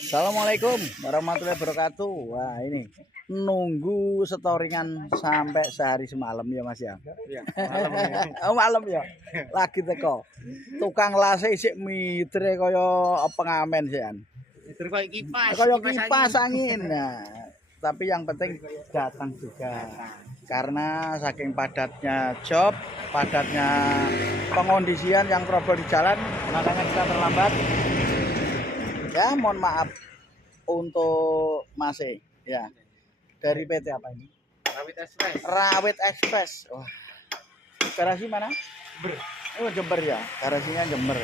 Assalamualaikum warahmatullahi wabarakatuh. Wah, ini nunggu storingan sampai sehari semalam ya Mas ya. Iya, malam ini. Oh, malam ya. Lagi teko. Tukang lase isik mitre kaya pengamen sian. Itu kayak kipas. Kaya kipas angin. Nah, tapi yang penting datang juga. Karena saking padatnya job, padatnya pengondisian yang trouble di jalan, makanya kita terlambat. Ya, mohon maaf untuk Mas ya. Dari PT apa ini? Rawit Express. Rawit Express. Wah. Garasi mana? Jember. Oh, Jember ya. Garasinya Jember.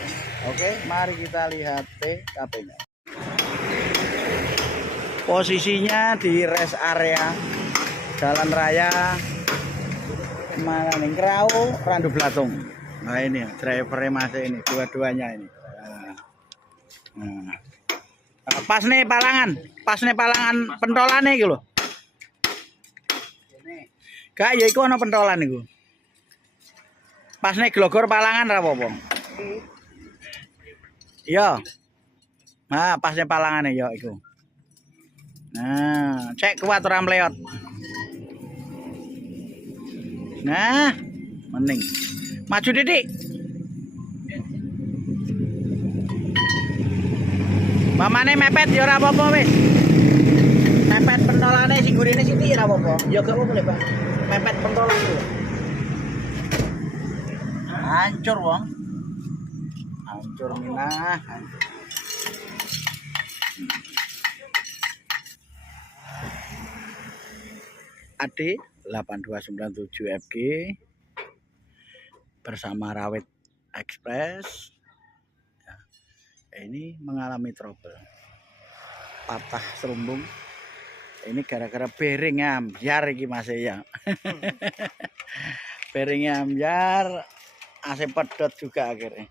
Oke, mari kita lihat TKP-nya. Posisinya di rest area Jalan Raya mana nih? Krau, Randu Blatung. Nah ini drivernya Mas ini, dua-duanya ini. Nah. Pas nih palangan pentolane iki lho. Gak ya iku ana pentolan iku. Pas nih glogor palangan ra apa-apa. Iya. Nah, pasnya palangane ya iku. Nah, cek kuat ora mleot. Nah, mending. Maju titik. Mamane mepet ya ora apa-apa wis. Mepet pentolane sing gurine sithik ya ora apa-apa. Ya gak apa-apa, Pak. Mepet pentolan itu. Hancur wong. Hancur minah, hancur. AD 8297 FG bersama Rawit Express. Ini mengalami trouble patah serumbung. Ini gara-gara bearingnya ambyar iki Mas ya. Bearingnya ambyar, AC pedot juga akhirnya.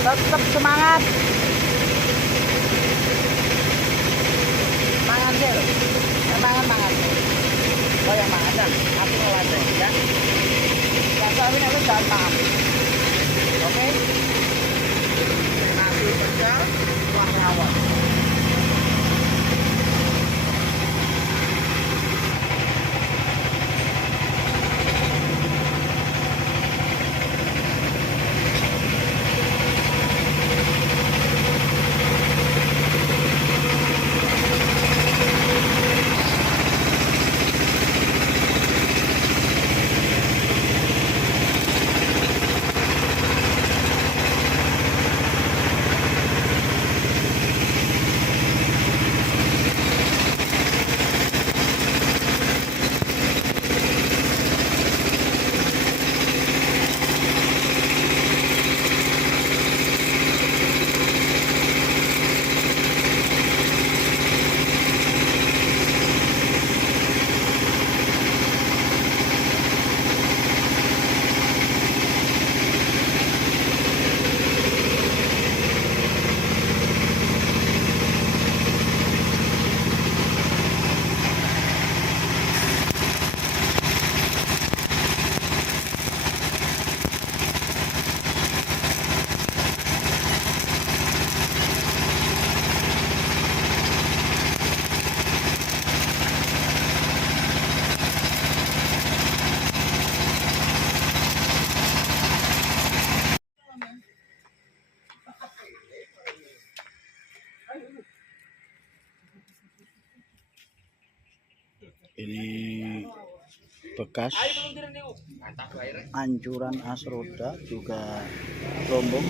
Tetap semangat. Mangan sih. Mangan. Oh ya mangan dan aku ngelatih ya. Ini bekas ancuran as roda juga rombong.